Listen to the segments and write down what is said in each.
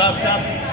Stop.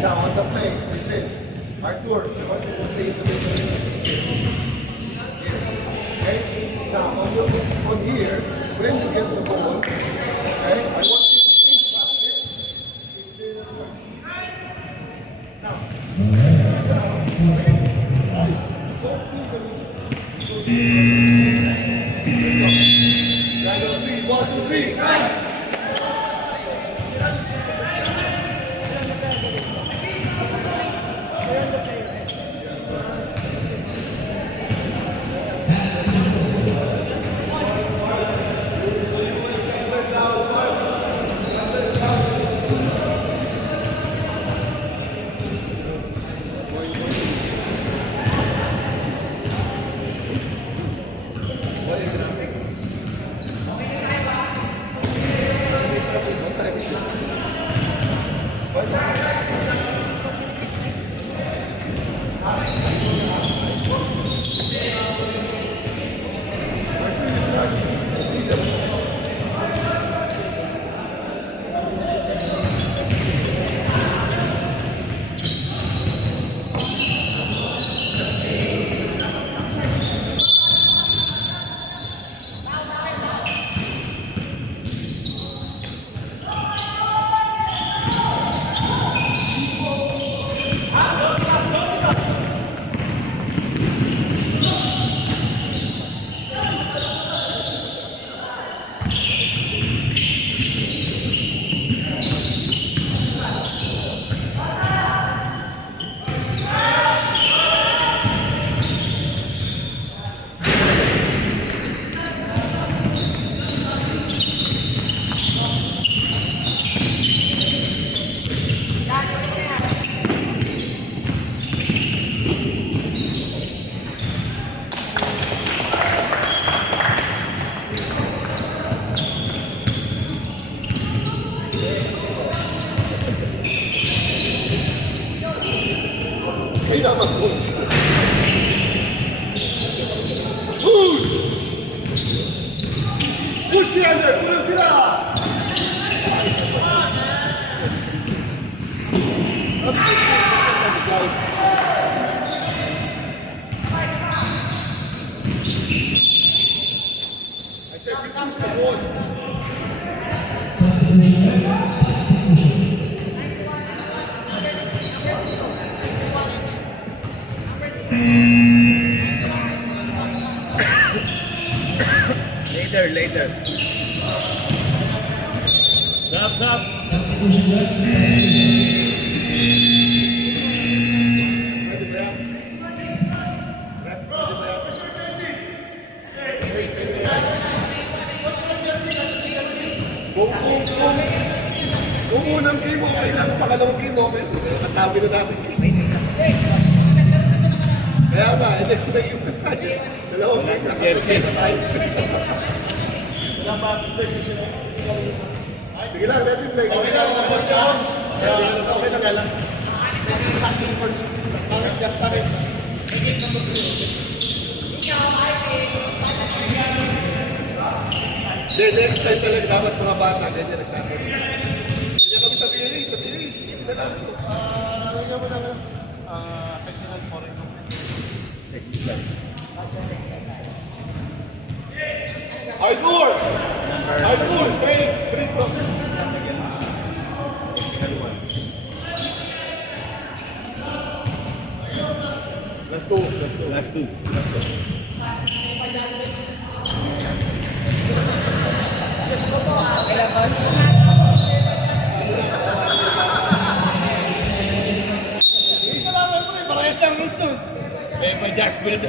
Now on the play, we say, Arthur, I want you to stay in the middle. Okay? Now on here, when you get the ball, okay, I want you to face basket if there is one. Now, don't think the Right on three, 1, 2, 3, right! Ay naman, boys. Push! Push yan eh! Pulang sila! I said, you push the ball. Later. Sub. Kung unang game okay lang, pangalawang game okay. Katabi na natin game. Kaya nga, hindi ko na yung tayo. Dalawang game na kasi sa tayo. Sige lang, let him play. Okay lang, okay lang. Just takit. Hindi, next time talaga dapat mga bata, ganyan nagtatapos. Ganyan kami sa PA. Hindi na lang ito. Alam niyo mo naman, technical foreign Arthur! Hey, free from Let's do. Isa lang naman eh, parehas lang rules doon. May just build.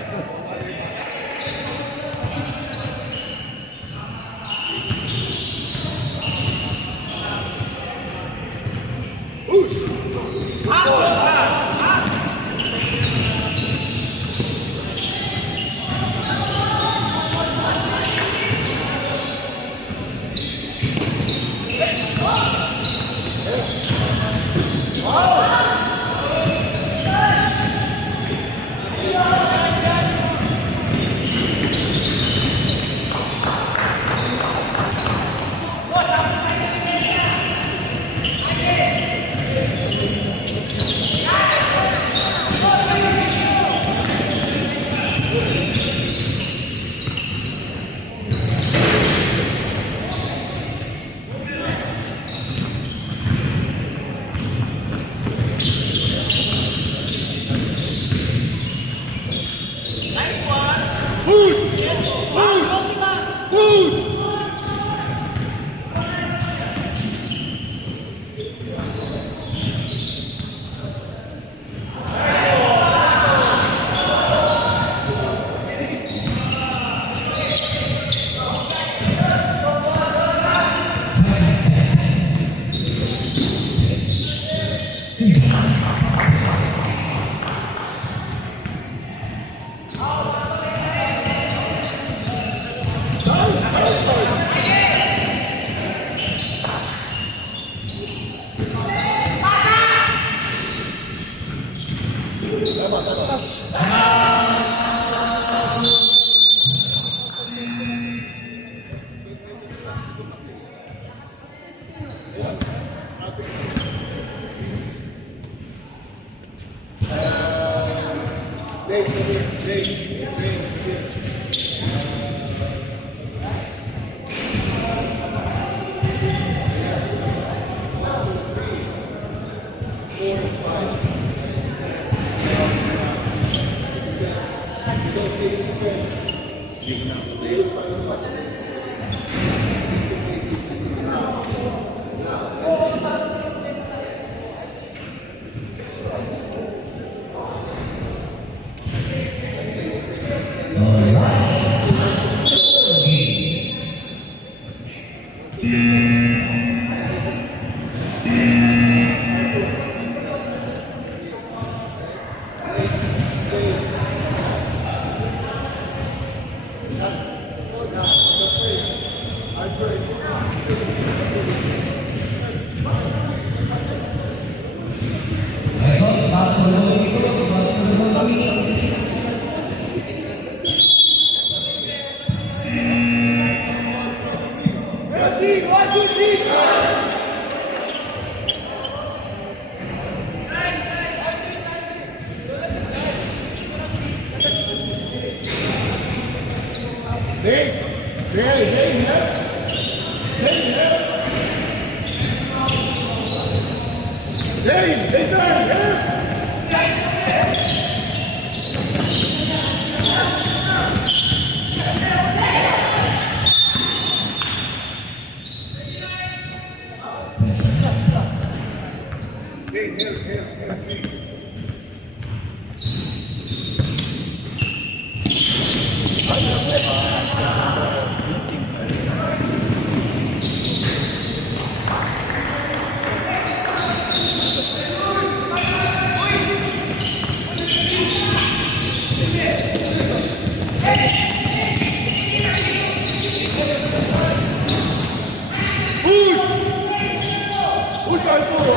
Push, Arturo!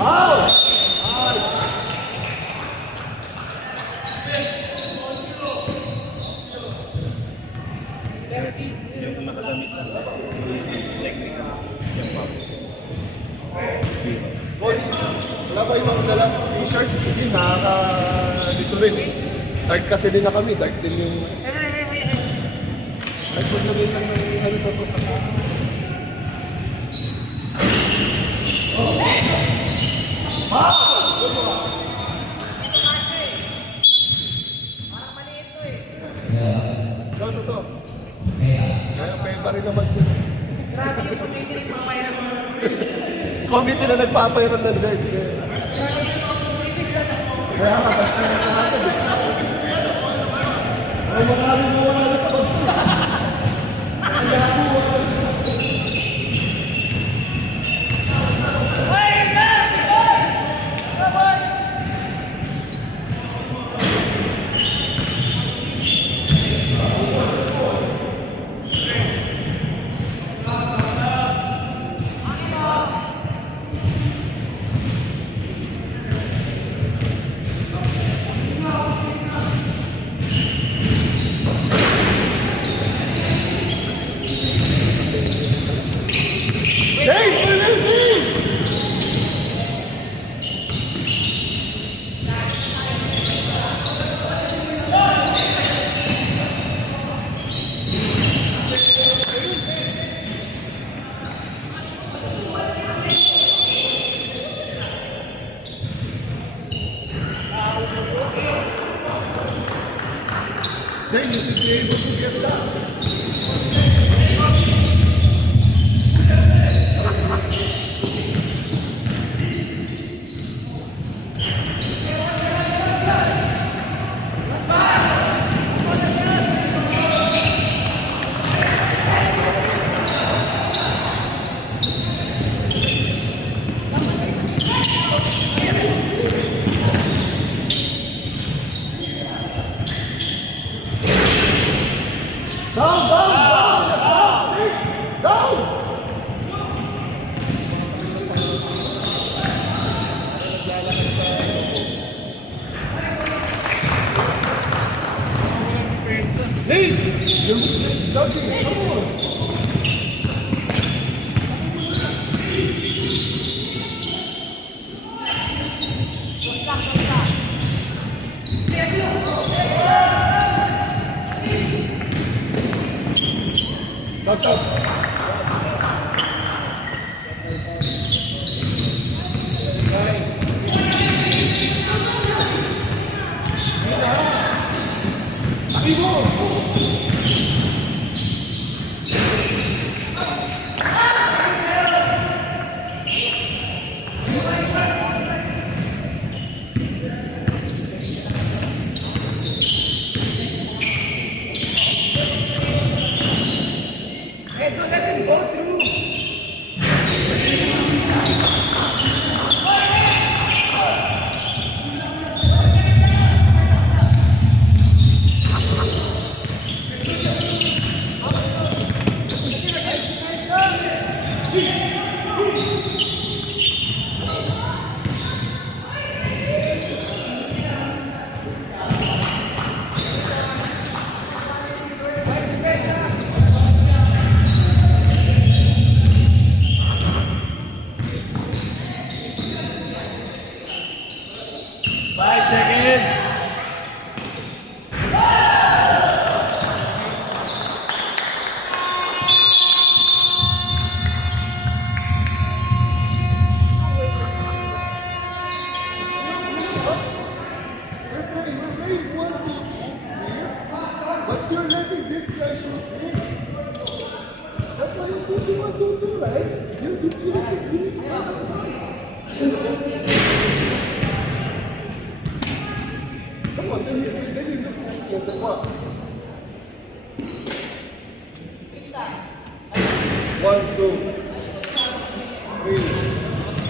Out! Yung makagamit na sa technical. Coach, wala ba ibang dalang t-shirt? Hindi, dito rin. Dark kasi din na kami, dark din yung... Ay, maglagay lang ng ano sa to. Ito. Kaya peba rin naman yun. Grabe yung committee ng mga bayan mo. Committee na nagpapayaran ng jersey. Kaya nga, ba't ka nagpapayaran eh? Ay, maraming mawala na sa pagsulat. Then you should be able to get that. Hey, you're jogging. Come on. Stop.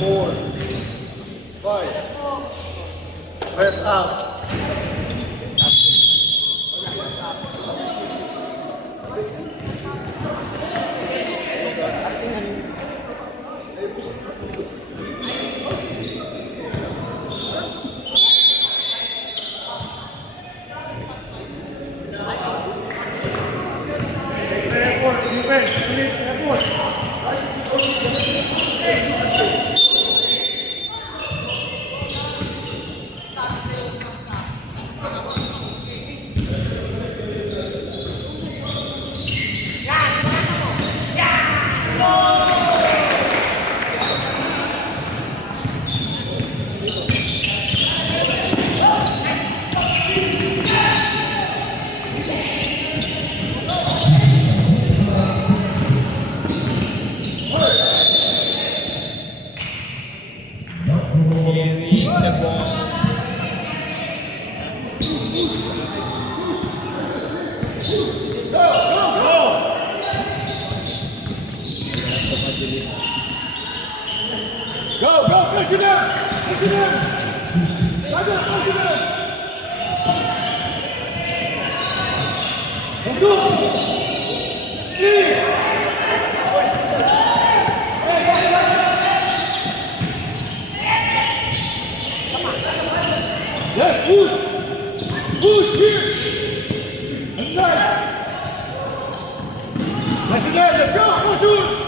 4, 5. Rest out. Go, go, push it in! Push it in! Push it in! Let's go! Yes, push! Push here! That's nice! Let's again, let's go! Push it!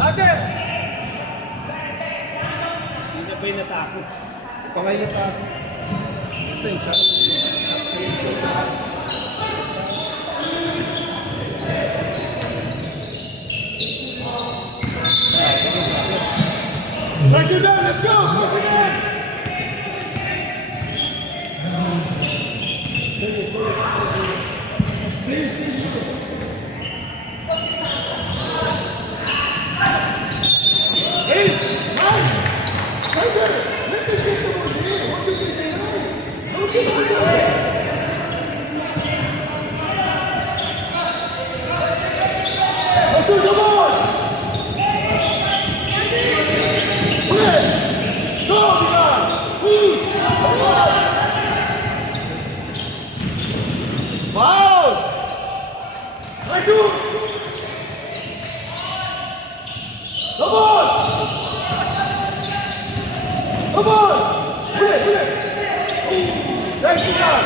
Get it! Hindi na ba yung natakot? Pangay na pa. Same shot. Push it down, let's go! Push it down! Come on! Win it! Thank you, God!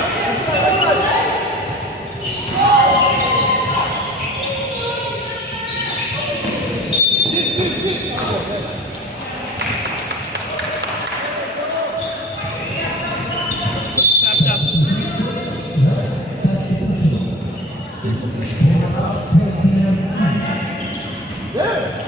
Stop, stop. Yeah!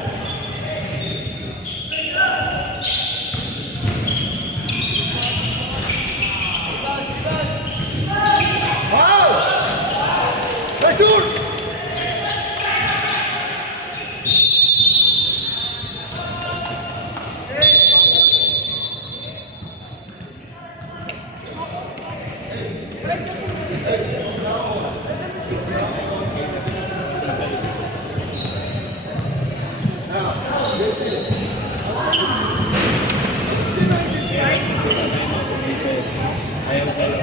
Ayaw ka lang.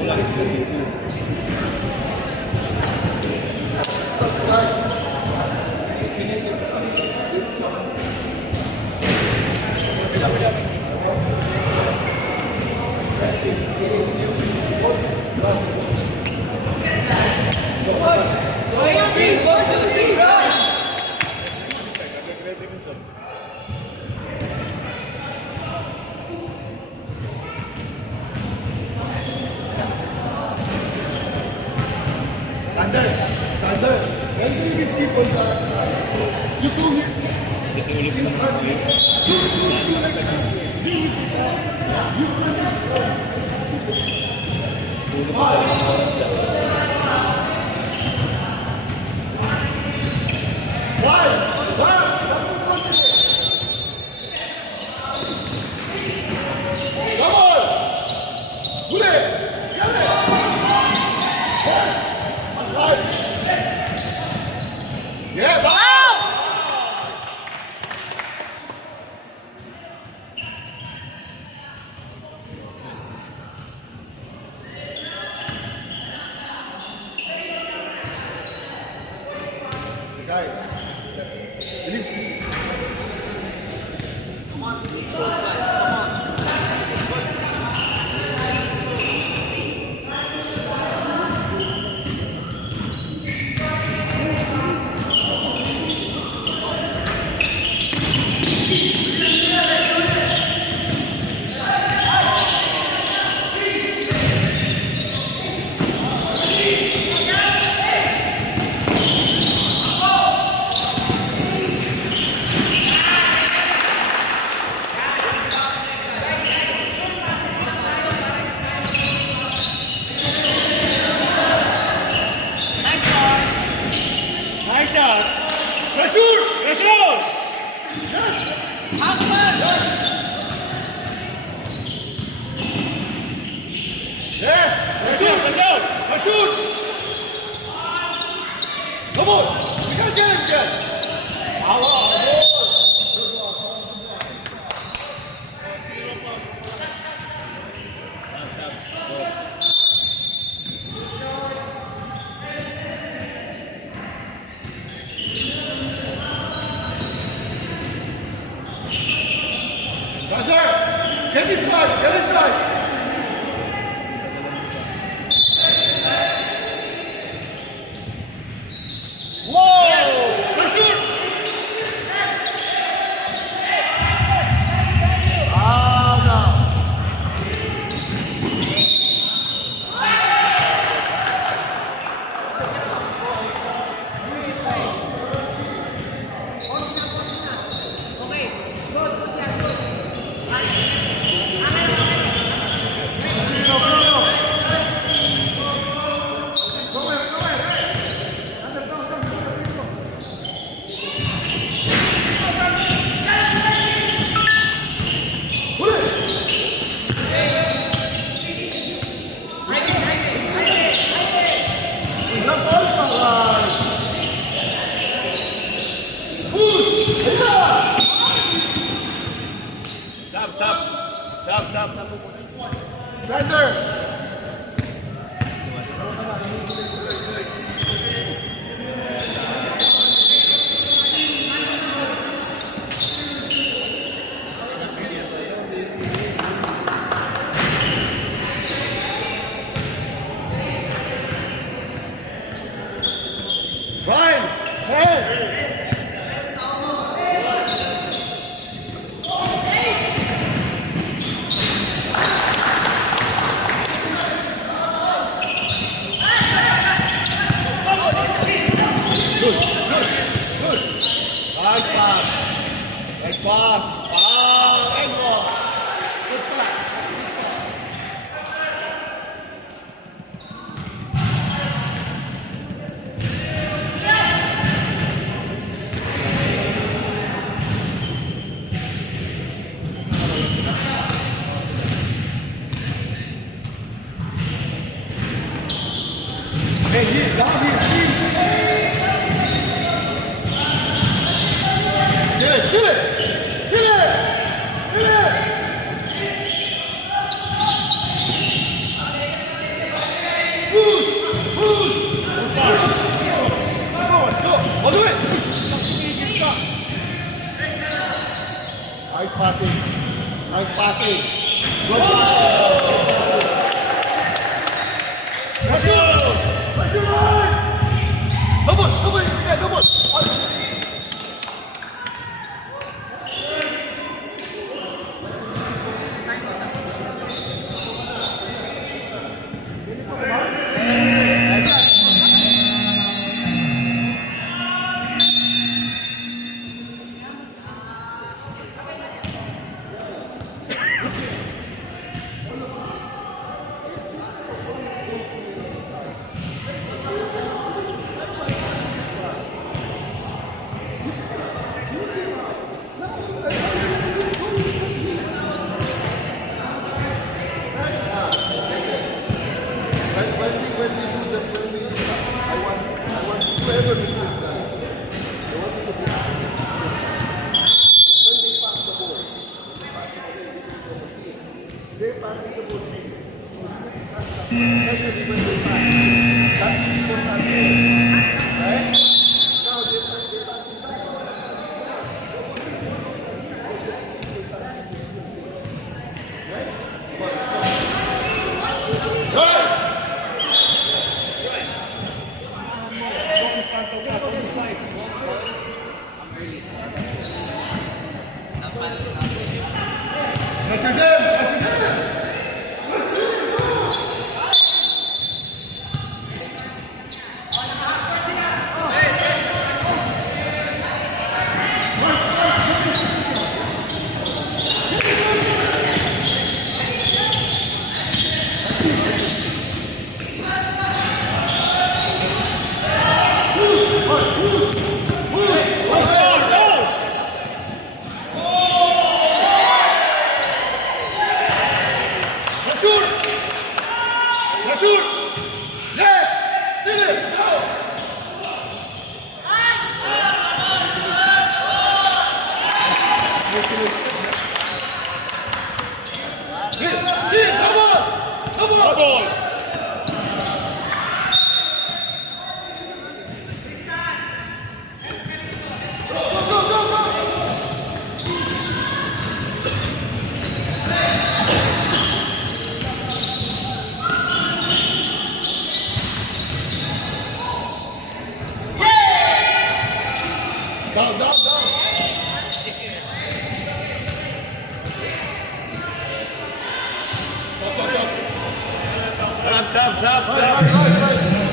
Wala experience. Sander, when do you skip on that? You go here. In front of you. You like that. You Guy. Release. Nice shot! Pressure! Pressure! Yes! Pressure! Pressure! Pressure! Come on! We can't get him yet! Right there! Get inside! Get inside! Whoa! Pressure! Ah, no. Okay. Good, good, yes, good. Sub, sub. Sub, sub. Right there! Ryan! Hey! Good, good, good. Nice pass. Nice pass. Ah, angle. Good pass. Hey, here, down here, please. Get it, get it, get it, get it. Push, push. Go, all the way. Nice passing, nice passing. Go, go. Let's go. Let's go, Ryan. Come on, yeah, come on. Whoever misses that, they want to be when they pass the ball, they pass the ball. Especially when they pass. That is what I do. Right? Now they on the side. Pressure them! Pressure them! Ball. Down, down, down. Stop. Right.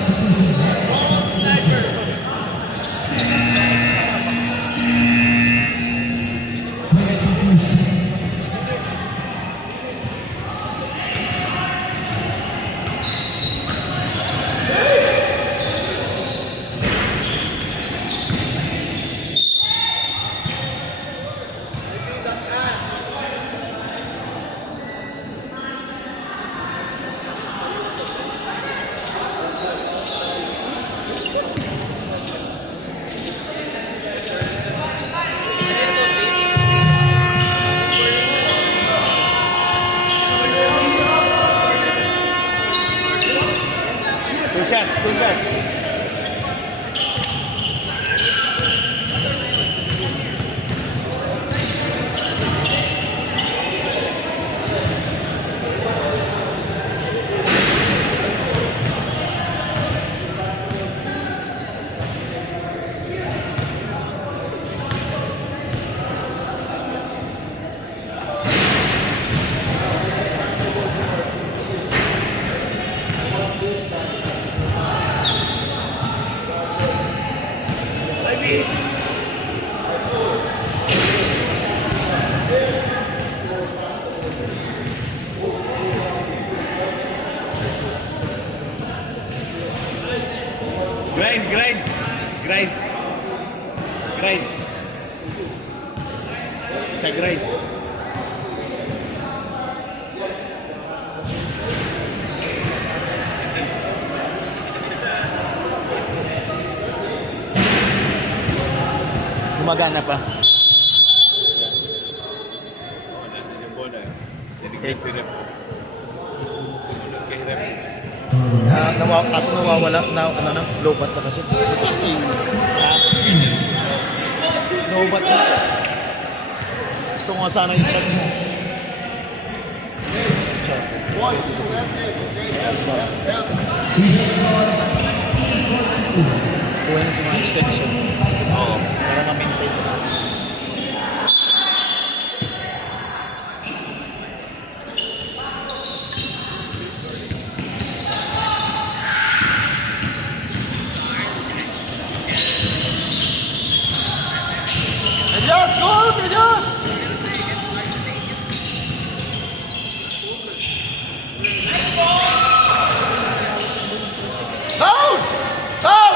Two shots. Grind. Sa grind. Gumagana pa. Oh, nandun yung bola. Tinignan si Rep. Sunod kay Rep. Kaso nawawala na lobat na kasi. Lobat na. Gusto ko nga sana yung chance. Boy, you have it. Okay, help. Kuha ng mga extension. Oo. Para ma-maintain. Yes, go, yes. Down!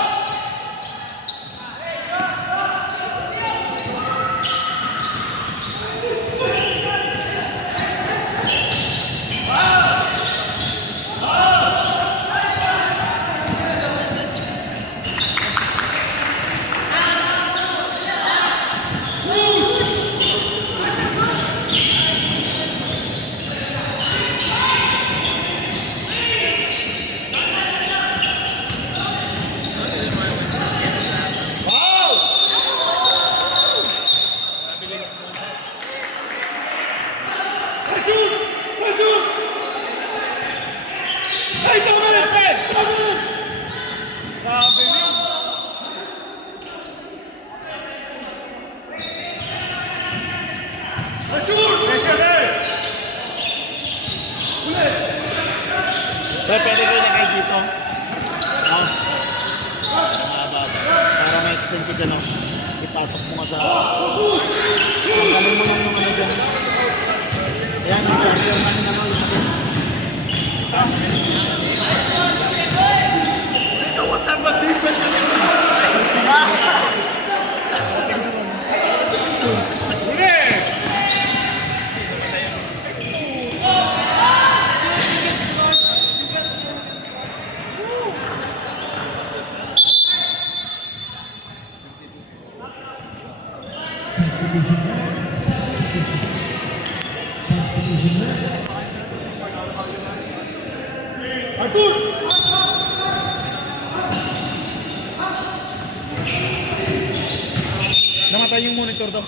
thank you dyan, no? Ipasok mo nga sa... Tanggalin mo lang yung ano dyan. Ayan, yung champion namin, ano, yung namatay yung monitor to.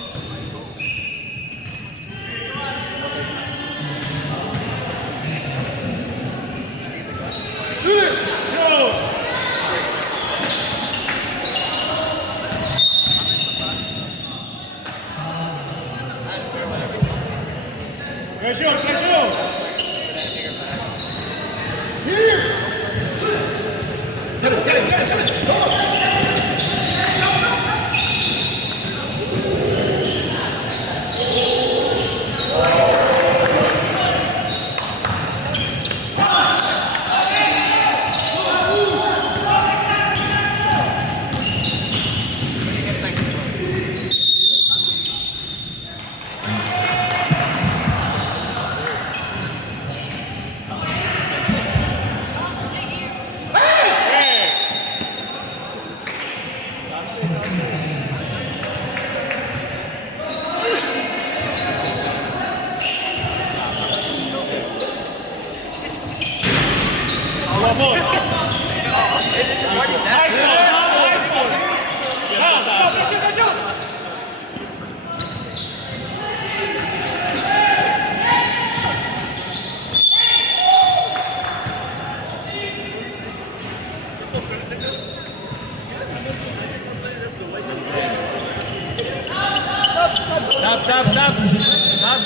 Pressure, pressure!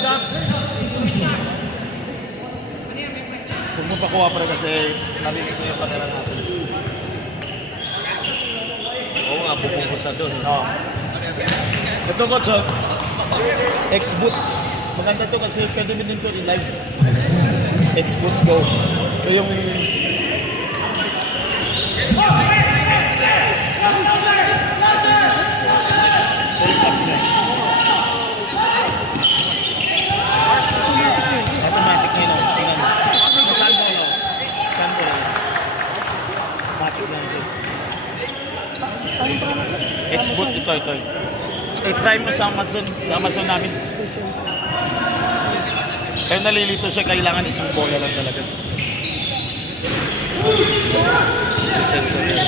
Sab. Huwag mo pakuha pa rin kasi nalilito yung kanila natin. Oo nga, pupunta doon. Oo. Ito coach, oh. X-Boot. Maganda to kasi pwede mo din to i-live. X-Boot Go. Ito yung... Automatic na yun. Tingnan mo. Saan ko lang? Saan ko lang? Automatic lang siya. X-Boot ito. I-try mo sa Amazon. Sa Amazon namin. Kaya nalilito siya, kailangan isang bola lang talaga. Si sensor niya.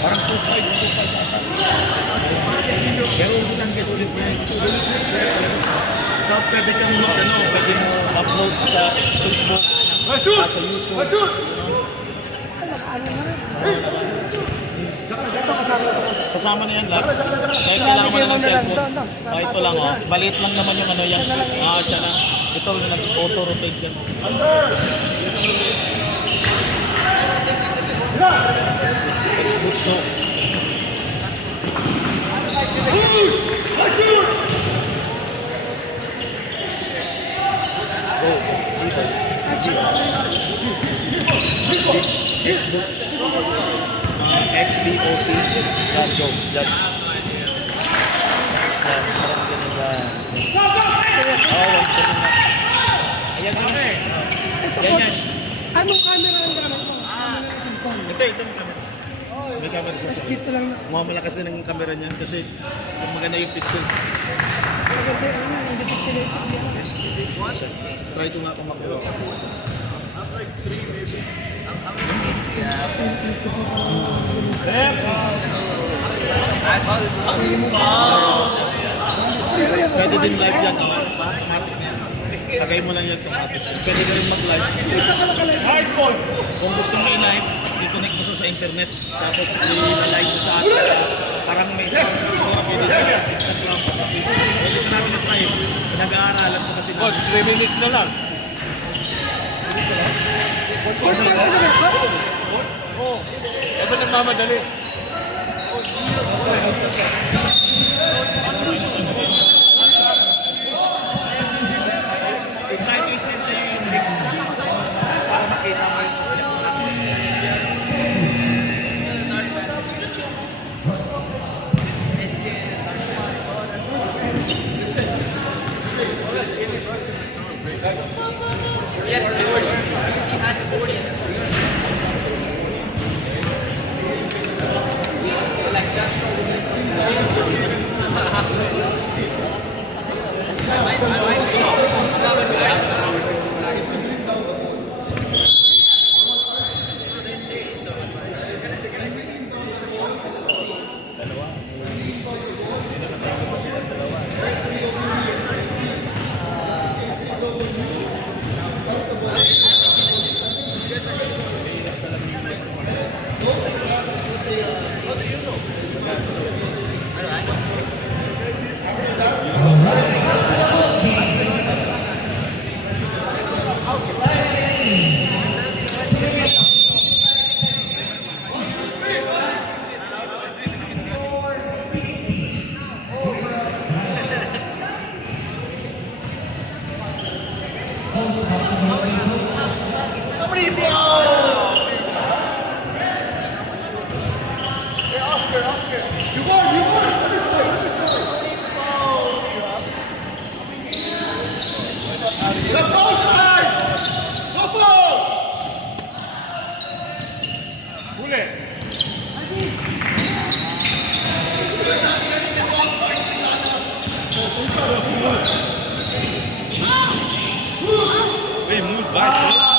Parang 2.5 ata. Pero huwag ang guest with friends. Pwede kang pwede mo upload sa Facebook, sa YouTube. Kasama na yan lahat. Kahit kailangan mo na ng cellphone. Ito lang oh. Maliit lang naman yung ano yan. Siya na. Ito yung nag-auto-rotate yan. X-Boot Show. Go. X-Boot. SBOT. Yan, go. Yan. Yan, parang ganun yan. Ayan na eh. Ganyan. Anong camera ang gamit mo? Camera ng cellphone. Ito yung camera. May camera sa Mas dito lang na. malakas na ng camera niya kasi maganda yung pixels. Maganda yung yan. Hindi pixelated yan. Try ko nga kumakuha. 1080 po. Pero yan, Pwede din automatic live yan. yan. Automatic na yan. Lagay mo lang yung automatic. Pwede ka rin mag-live. Isa ka nakalive. Nice ball! Kung gusto mo i-live, i-connect mo sa internet. Tapos i-live mo sa atin. Parang may siguro pwede sa Instagram. Pwede ko namin na-try. Pinag-aaralan ko kasi Coach, 3 minutes na lang. Coach, pwede na ba, coach? nagmamadali. I-try to send sa'yo yung link para makita mo yung Hey, move back.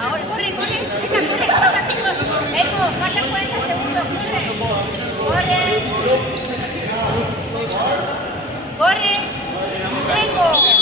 Ahora, corre, corre. Vengo, faltan 40 segundos. Corre. Corre. Vengo.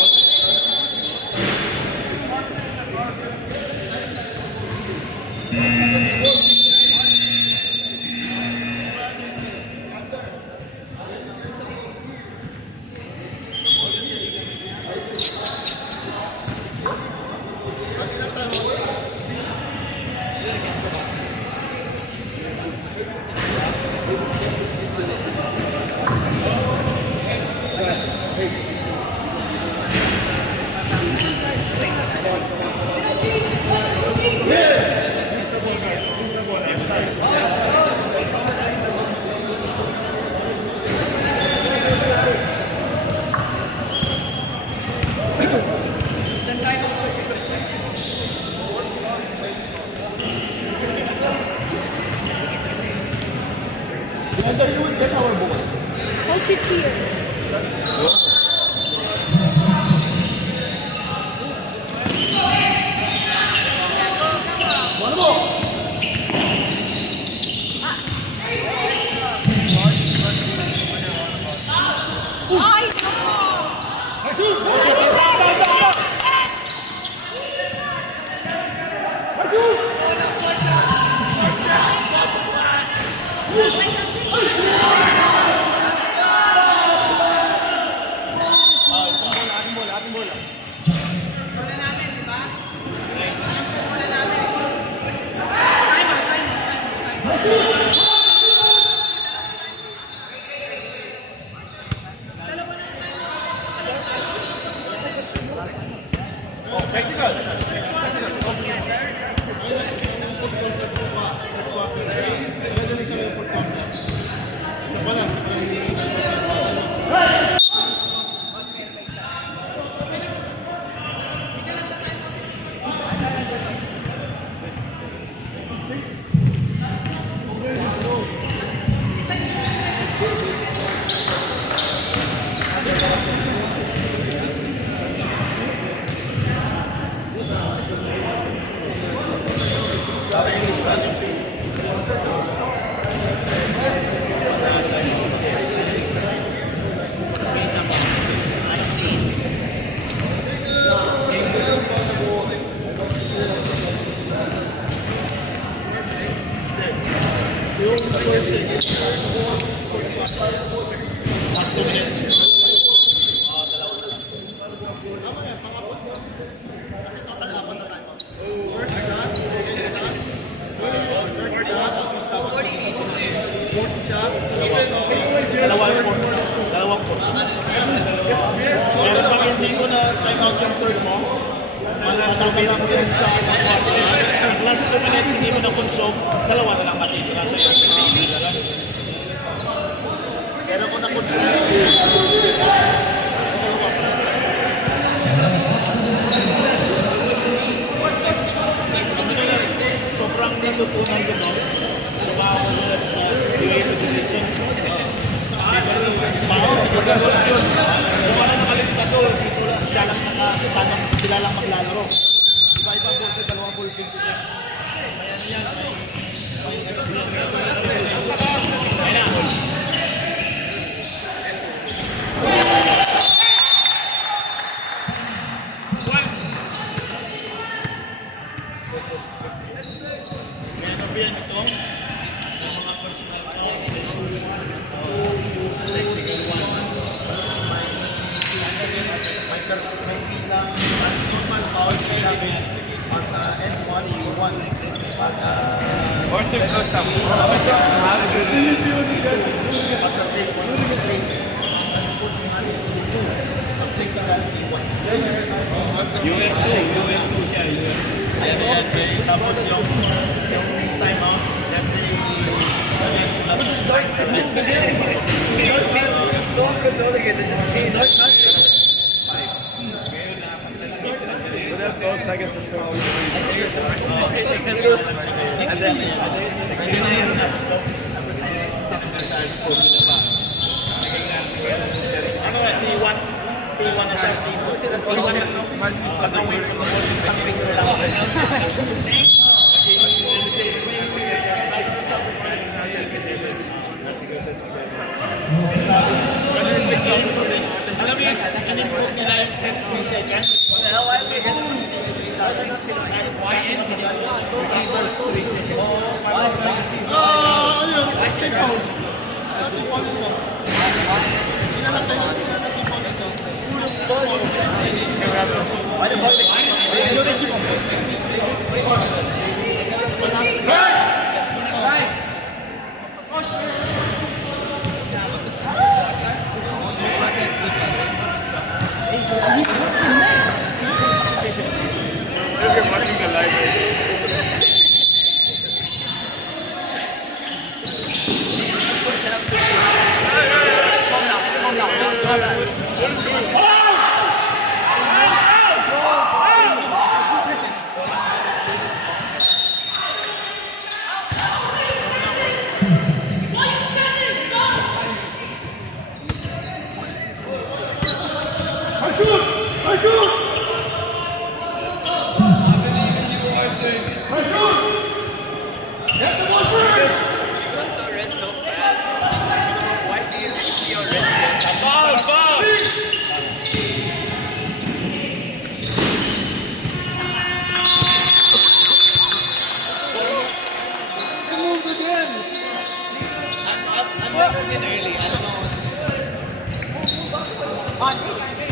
Last 2 minutes. Dalawa na lang. Tama yan, pang-apat mo. Kasi total apat na tayo. First shot, third shot, tapos dapat. Fourth shot, Dalawang port. Kaya pag hindi ko na time out yung third mo, matapay mo yun sa last 2 minutes, hindi mo na consume, dalawa na lang matitira sa'yo. Pero kung na-consume, sobrang nilutunan ko no. Trabaho ko sa UAE Position. Kung ano nakalista to, dito sila lang maglalaro. Iba-iba ballpen, dalawang ballpen ko siya. Ayan yan. Ayan na. Kaya nabiyan ito, ang mga personal to, technical one, may bilang, normal foul, may labit, at N1, U1, at sa 3 points, sportsman, ang technical T1. UN2 siya. Ayan yan, tapos yung time out, isa yan sila. Don't control again, they just came. 12 seconds to start. And then, yun na yung stop. Ano nga, T1 na siya, T2. T1 na no? Pag-away mo mo, isang picture lang. Alam mo yun, in-improve nila yung 10 seconds. ayun, say foul. Ito foul ito. Inalak sa'yo natin foul ito. You're watching the live. to move again. I'm working early. I don't know.